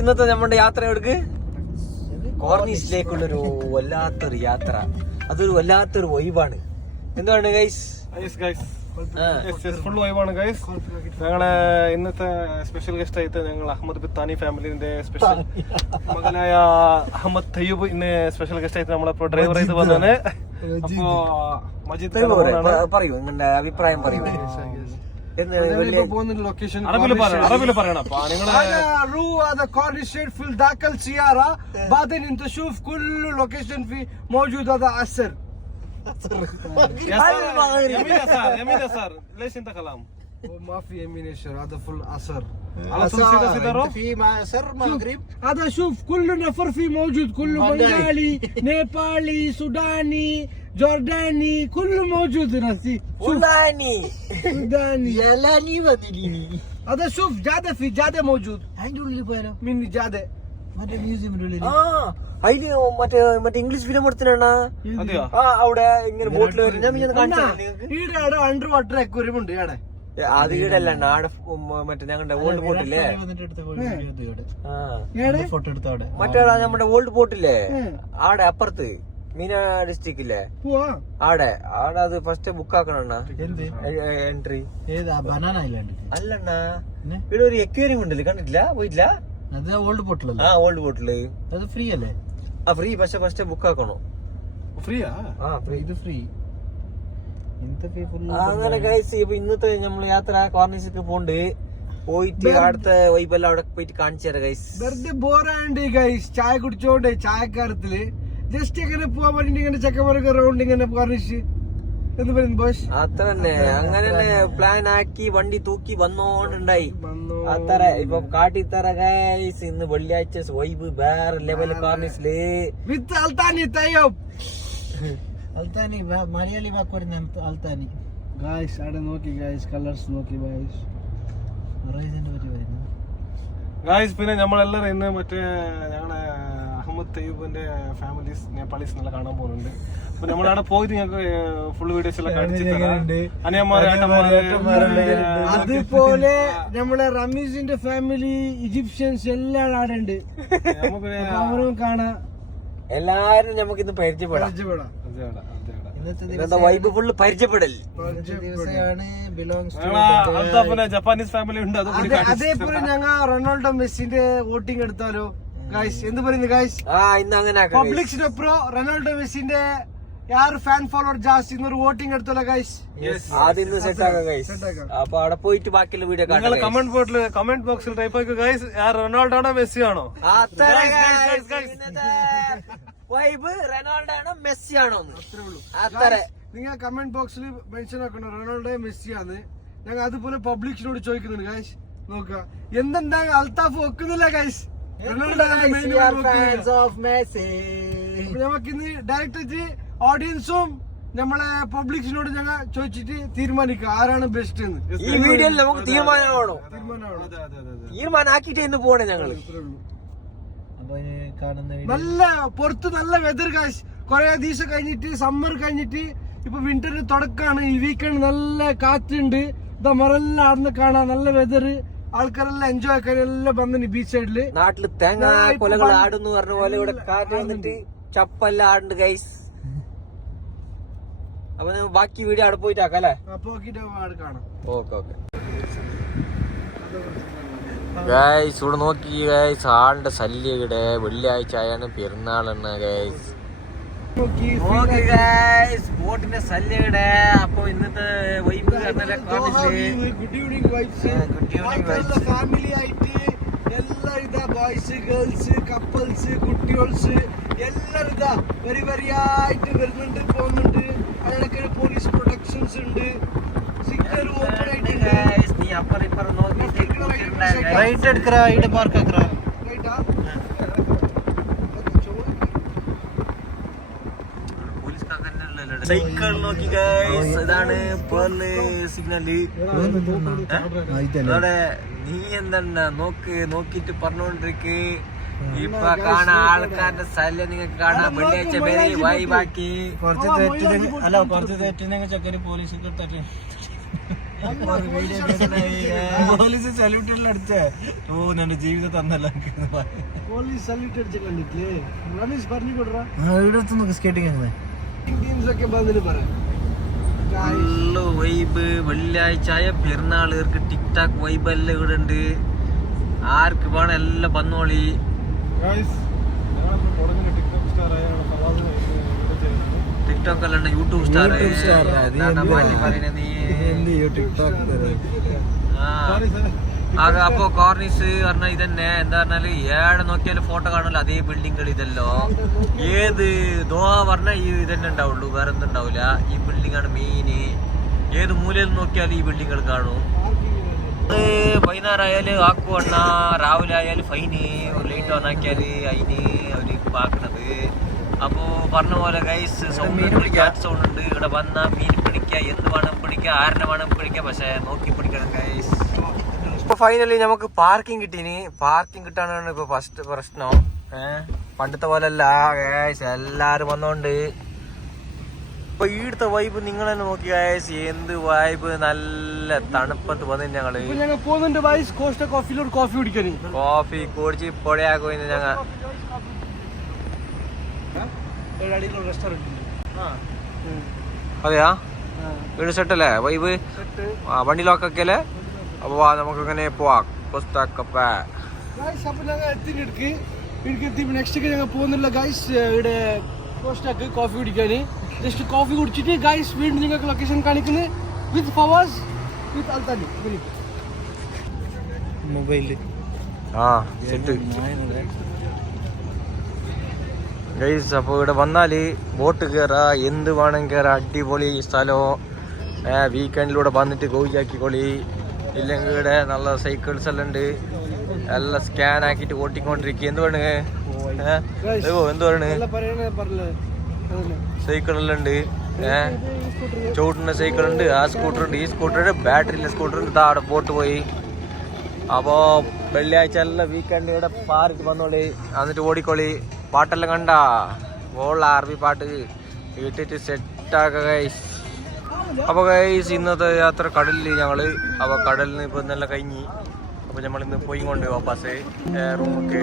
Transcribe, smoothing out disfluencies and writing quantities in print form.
ഇന്നത്തെ നമ്മുടെ യാത്ര എവിടേക്ക്? കോർണിഷിലേക്കുള്ളൊരു വല്ലാത്തൊരു യാത്ര. അതൊരു വല്ലാത്തൊരു വൈബാണ്. എന്താണ് ഗൈസ്? ഫുൾ വൈബാണ് ഗൈസ്. ഞങ്ങളെ ഇന്നത്തെ സ്പെഷ്യൽ ഗസ്റ്റ് ആയിട്ട് ഞങ്ങൾ അഹമ്മദ് ബിത്താനി ഫാമിലിന്റെ സ്പെഷ്യൽ മകനായ അഹമ്മദ് തയ്യൂബ് ഇന്ന് സ്പെഷ്യൽ ഗസ്റ്റ് ആയിട്ട് നമ്മളിപ്പോ ഡ്രൈവർ ആയിട്ട് വന്നാണ്. അപ്പോ മജീദ് പറയൂ, നിങ്ങളുടെ അഭിപ്രായം പറയൂ. അറബിൽ പറയണം. هذا كورنيش في داخل سيارة بعدين انت شوف كل لوكيشن في موجود. هذا عسر يمين يسار ليش انت كلام ما في يمين يسار. هذا فل عسر على طول سيده روح في مع عسر مغرب. هذا شوف كل نفر فيه موجود. كله بنغالي نيبالي سوداني جورداني كله موجود هنا. سوداني يلاني ودليني. هذا شوف جادة في جادة موجود. عنده اللي باله مني جادة ما ده ميوزيوم اللي അതില് മറ്റേ ഇംഗ്ലീഷ് ഫിലിം എടുത്തിട്ടാണ്. അവിടെ ഇങ്ങനെ ബോട്ടിൽ വരും. ഞാൻ ഈടെ അണ്ടർ വാട്ടർ അക്വേറിയം ഉണ്ട് ഈടെ. അത് ഈടല്ല, ആടെ മറ്റേ ഞങ്ങളുടെ ഓൾഡ് ബോട്ടില്ലേ, ഫോട്ടോ എടുത്ത അവിടെ മറ്റേ നമ്മുടെ ഓൾഡ് ബോട്ടില്ലേ ആടെ അപ്പുറത്ത് മീന ഡിസ്ട്രിക്റ്റില്ലേ ആടെ അത് ഫസ്റ്റ് ബുക്ക് ആക്കണ എൻട്രി. ഏതാ ബനാന ഐലൻഡ് അല്ലണ്ണ, ഇവിടെ ഒരു എക്വേറിയം ഉണ്ടല്ലേ, കണ്ടിട്ടില്ല? പോയിട്ടില്ല? അത് ഓൾഡ് ബോട്ടിലല്ലേ? ഓൾഡ് ബോട്ടില് അത് ഫ്രീ അല്ലേ? ഫ്രീ, പക്ഷെ ഫസ്റ്റ് ബുക്ക് ആക്കണോ? ഫ്രീയാ? ഇത് ഫ്രീ. അങ്ങനെ ഗൈസ്, ഇപ്പൊ ഇന്നത്തെ നമ്മള് യാത്ര കോർണിഷിലേക്ക് പോയിട്ട് അടുത്ത വൈബെല്ലാം അവിടെ പോയിട്ട് കാണിച്ചു തരാം ഗൈസ്. വെറുതെ ബോറാണ്ട് ഗൈസ്, ചായ കുടിച്ചോണ്ട് ചായക്കാരത്തില് ജസ്റ്റ് എങ്ങനെ പോവാൻ വേണ്ടി ഇങ്ങനെ ചെക്കന്മാരൊക്കെ റൗണ്ട് ഇങ്ങനെ കോർണിഷ് എന്ന് പറയുന്നു ബോസ്. അത്ര തന്നെ, അങ്ങനെ പ്ലാൻ ആക്കി വണ്ടി തൂക്കി വന്നോണ്ടുണ്ടായി. അത്ര ഇപ്പൊ കാട്ടിത്തറ ഗൈസ്. ഇന്ന് വെള്ളിയാഴ്ച വൈബ് വേറെ ലെവൽ കോർണിഷില് വിത്ത് അൽത്താനി തയ്യോബ്. അൽത്താനി മലയാളി വാക്ക് വരുന്ന അൽത്താനി ഗൈസ്. അവിടെ നോക്കി ഗൈസ്, കളേഴ്സ് നോക്കി ഗൈസ്. റൈസിന്റെ പറ്റി പറയുന്നു ഗൈസ്. പിന്നെ നമ്മളെല്ലാരും ഇന്ന് മറ്റേ ഞങ്ങളെ അഹമ്മദ് തയ്യൂബിന്റെ ഫാമിലീസ് നേപ്പാളീസ് എല്ലാം കാണാൻ പോകുന്നുണ്ട്. അപ്പൊ നമ്മളവിടെ പോയിട്ട് ഞങ്ങൾക്ക് ഫുൾ വീഡിയോസ് എല്ലാം കാണിച്ചു തരാം. അതുപോലെ നമ്മളെ റമീസിന്റെ ഫാമിലി ഈജിപ്ഷ്യൻസ് എല്ലാം അവിടെ ഉണ്ട്. അവരും കാണാം. എല്ലാരും നമുക്ക് ഇന്ന് പരിചയപ്പെടാം. വൈബ് ഫുള്ള് പരിചയപ്പെടൽ. ജപ്പാനീസ് ഫാമിലി ഉണ്ട്. അതേപോലെ ഞങ്ങൾ റൊണാൾഡോ മെസ്സിന്റെ വോട്ടിംഗ് എടുത്താലോ ഗൈസ്? എന്ത് പറയുന്നു ഗൈസ്? ഇന്ന് അങ്ങനെ പബ്ലിക്സിന്റെ പ്രോ റൊണാൾഡോ മെസ്സിന്റെ യാർ ഫാൻ ഫോളോവർ ജാസ്തി ഇന്നൊരു വോട്ടിംഗ് എടുത്തോളൂ ഗൈസ്. ആദ്യം സെറ്റ് ആക്കാം ഗൈസ്. അപ്പൊ അവിടെ പോയിട്ട് ബാക്കിയുള്ള വീഡിയോ കാണാം. കമന്റ് ബോക്സിൽ ടൈപ്പ് ആക്കുക ഗൈസ്. റൊണാൾഡോ ആണോ മെസ്സി ആണോ? വൈബ് റൊണാൾഡോ ആണോ മെസ്സി ആണോ? അത്രേ ഉള്ളൂ. അത്ര നിങ്ങൾ കമന്റ് ബോക്സിൽ മെൻഷൻ ആക്കണം റൊണാൾഡോ മെസ്സി ആണ്. ഞങ്ങൾ അതുപോലെ പബ്ലിക്സിനോട് ചോദിക്കുന്നുണ്ട് ഗൈസ്. നോക്കുക എന്തെന്താ അൽത്താഫ് വെക്കുന്നില്ല ഗൈസ്. നമുക്കിന്ന് ഡയറക്റ്റ് ഓഡിയൻസും നമ്മളെ പബ്ലിക്സിനോട് ഞങ്ങൾ ചോദിച്ചിട്ട് തീരുമാനിക്കുക ആരാണ് ബെസ്റ്റ് എന്ന്. ഈ വീഡിയോയിൽ നമുക്ക് തീരുമാനമാക്കിട്ട് ഇന്ന് പോണേ ഞങ്ങള്. നല്ല പുറത്ത് നല്ല വെതർ ഗൈസ്. കൊറേ ദിവസം കഴിഞ്ഞിട്ട് സമ്മർ കഴിഞ്ഞിട്ട് ഇപ്പൊ വിന്ററിന് തുടക്കാണ്. ഈ വീക്കെൻഡ് നല്ല കാറ്റുണ്ട്. ഇതാ മറെല്ലാം ആടുന്ന് കാണാൻ നല്ല വെതർ. ആൾക്കാരെല്ലാം എൻജോയ് ആക്കാൻ എല്ലാം വന്നിന് ബീച്ച് സൈഡില്. നാട്ടില് തേങ്ങ കൊലകൾ ആടുന്നു പറഞ്ഞ പോലെ ഇവിടെ കാറ്റ് വന്നിട്ട് ചപ്പെല്ലാം ആടുണ്ട് ഗൈസ്. അപ്പൊ ബാക്കി വീഡിയോ അവിടെ പോയിട്ട് ആക്കാം അല്ലേ? കാണാം. Okay guys. ഇവിടെ നോക്കി ഗൈസ്, ആളുടെ ശല്യം ഇവിടെ. വെള്ളിയാഴ്ച ആയാണ് പെരുന്നാളെന്ന് ഗൈസ്. ബോട്ടിന്റെ ശല്യം ഇവിടെ. അപ്പൊ ഇന്നത്തെ വൈബ് ഗുഡ് ഈവനിങ് ഫാമിലി ആയിട്ട് എല്ലാരും ഇതാ ബോയ്സ് ഗേൾസ് കപ്പിൾസ് കുട്ടികൾസ് എല്ലാരും ഇതാ വെരി വെരിയായിട്ട് വരുന്നുണ്ട് പോകുന്നുണ്ട്. അതിനൊക്കെ പോലീസ് പ്രൊട്ടക്ഷൻസ് ഉണ്ട്. സിഗ്നൽ ഓപ്പൺ ആയിട്ടുണ്ട്. നീ അപ്പുറം ഇപ്പുറം നോക്കി റൈറ്റ് എടുക്കറ ഇവിടെ പാർക്ക് ആക്കറ റൈറ്റാ. സൈക്കിൾ നോക്കി ഗൈസ്. ഇതാണ് പേർല് സിഗ്നല്. അവിടെ നീ എന്താണ് നോക്കിട്ട് പറഞ്ഞോണ്ടിരിക്ക്. ഇപ്പൊ കാണാൻ ആൾക്കാരുടെ ശല്യം നിങ്ങൾക്ക് കാണാൻ. വെള്ളിയാഴ്ച പേര് വൈബാക്കി കുറച്ച് തെറ്റിനെങ്കിൽ ചക്കരി പോലീസ് പോലീസ് സല്യൂട്ട് അടിച്ചേ. ഓ എന്റെ ജീവിതം തന്നല്ല. പോലീസ് സല്യൂട്ട് അടിച്ച കണ്ടിട്ടില്ലേ? രമേശ് പറഞ്ഞു കൊടുറാ. ഇവിടെ സ്കേറ്റിംഗ് ടീംസ് ഒക്കെ വന്നിട്ട് പറയാം. Full vibe. വെള്ളിയാഴ്ച പെരുന്നാളുകൾക്ക് ടിക്ടാക്ക് വൈബ് എല്ലാം ഇവിടെ ഉണ്ട്. ആർക്ക് വേണം എല്ലാം വന്നോളി. ടിക്ടോക്ക് അല്ല യൂട്യൂബ് സ്റ്റാർ. അപ്പൊ കോർണീസ് പറഞ്ഞ ഇതന്നെ എന്താ പറഞ്ഞാല് ഏടെ നോക്കിയാലും ഫോട്ടോ കാണല്ലോ അതേ ബിൽഡിങ്ങൾ ഇതല്ലോ. ഏത് ദോ പറഞ്ഞ ഈ ഇതന്നെ ഉണ്ടാവുള്ളൂ, വേറെ ഒന്നും ഉണ്ടാവില്ല. ഈ ബിൽഡിംഗ് ആണ് മെയിന്. ഏത് മൂലയിൽ നോക്കിയാലും ഈ ബിൽഡിങ്ങൾ കാണും. വൈകുന്നേരമായാല് ആക്കുവണ്ണ, രാവിലെ ആയാലും ഫൈന്. ഒരു ലൈറ്റ് ഓൺ ആക്കിയാല് അതിന് അവര് ആക്കണത്. അപ്പോ പറഞ്ഞ പോലെ ഗൈസ് സൗണ്ട് ഉണ്ട്. ഇവിടെ വന്നാ മീൻ പിടിക്കുക, എന്ത് വേണം പിടിക്കുക, ആരിനെ വേണം പിടിക്കുക, പക്ഷെ നോക്കി പിടിക്കണം ഗൈസ്. ഇപ്പൊ ഫൈനലി നമുക്ക് പാർക്കിംഗ് കിട്ടീനി. പാർക്കിംഗ് കിട്ടാനാണ് ഇപ്പൊ ഫസ്റ്റ് പ്രശ്നം. പണ്ടത്തെ പോലെ അല്ല ഗൈസ്, എല്ലാരും വന്നോണ്ട് ഇപ്പൊ ഈടുത്ത വൈബ് നിങ്ങൾ തന്നെ നോക്കി ഗൈസ്. എന്ത് വൈബ്, നല്ല തണുപ്പത്ത് വന്നു ഞങ്ങള്. ഞങ്ങൾ പോകുന്നുണ്ട് വൈസ് കോസ്റ്റ കോഫിയിലൊരു കോഫി കുടിക്കാന്. കോഫി കുടിച്ച് പൊടയാക്കോ ഞങ്ങൾ. അതെയാ വീട് സെറ്റല്ലേ വൈബ്? വണ്ടി ലോക്കല്ലേ? അപ്പൊ നമുക്ക് ഇങ്ങനെ പോവാം. അപ്പൊ ഞങ്ങൾ എത്തി നെക്സ്റ്റ് ഞങ്ങൾ പോകുന്നില്ല ഗൈസ് ഇവിടെ കോസ്റ്റാക്ക് കോഫി കുടിക്കാന്. ജസ്റ്റ് കോഫി കുടിച്ചിട്ട് ഗൈസ് വീണ്ടും നിങ്ങൾക്ക് ലൊക്കേഷൻ കാണിക്കുന്നത് വിത്ത് ഫവാസ് വിത്ത് അൽത്താനി മൊബൈല്. Set guys. അപ്പോൾ ഇവിടെ വന്നാല് ബോട്ട് കയറാ, എന്ത് വേണം കയറാ. അടിപൊളി സ്ഥലം. വീക്കെൻഡിലൂടെ വന്നിട്ട് ഗോയിയാക്കിക്കോളി. ഇല്ലെങ്കിൽ ഇവിടെ നല്ല സൈക്കിൾസ് എല്ലാം ഉണ്ട്. എല്ലാം സ്കാൻ ആക്കിയിട്ട് ഓട്ടിക്കൊണ്ടിരിക്കുക. എന്ത് വേണേ എന്ത് പറയണേ? സൈക്കിളെല്ലാം ഉണ്ട്. ചൂട്ടുന്ന സൈക്കിൾ ഉണ്ട്, ആ സ്കൂട്ടർ ഉണ്ട്, ഈ സ്കൂട്ടർ ഉണ്ട്, ബാറ്ററിയിലെ സ്കൂട്ടർ ഉണ്ട്. അവിടെ ബോട്ട് പോയി. അപ്പോ വെള്ളിയാഴ്ച എല്ലാം വീക്കെൻഡ് ഇവിടെ പാർക്ക് വന്നോളി, എന്നിട്ട് ഓടിക്കോളി. പാട്ടെല്ലാം കണ്ട ഓൾ ആർമി പാട്ട് ഇട്ടിട്ട് സെറ്റാക്ക ഗൈസ്. അപ്പൊ ഗൈസ് ഇന്നത്തെ യാത്ര കടലിൽ ഞങ്ങള്. അപ്പൊ കടലിൽ നിന്ന് ഇപ്പൊ ഇന്നെല്ലാം കഴിഞ്ഞ്. അപ്പൊ നമ്മളിന്ന് പോയി കൊണ്ട് വാപ്പസ് റൂമിക്ക്.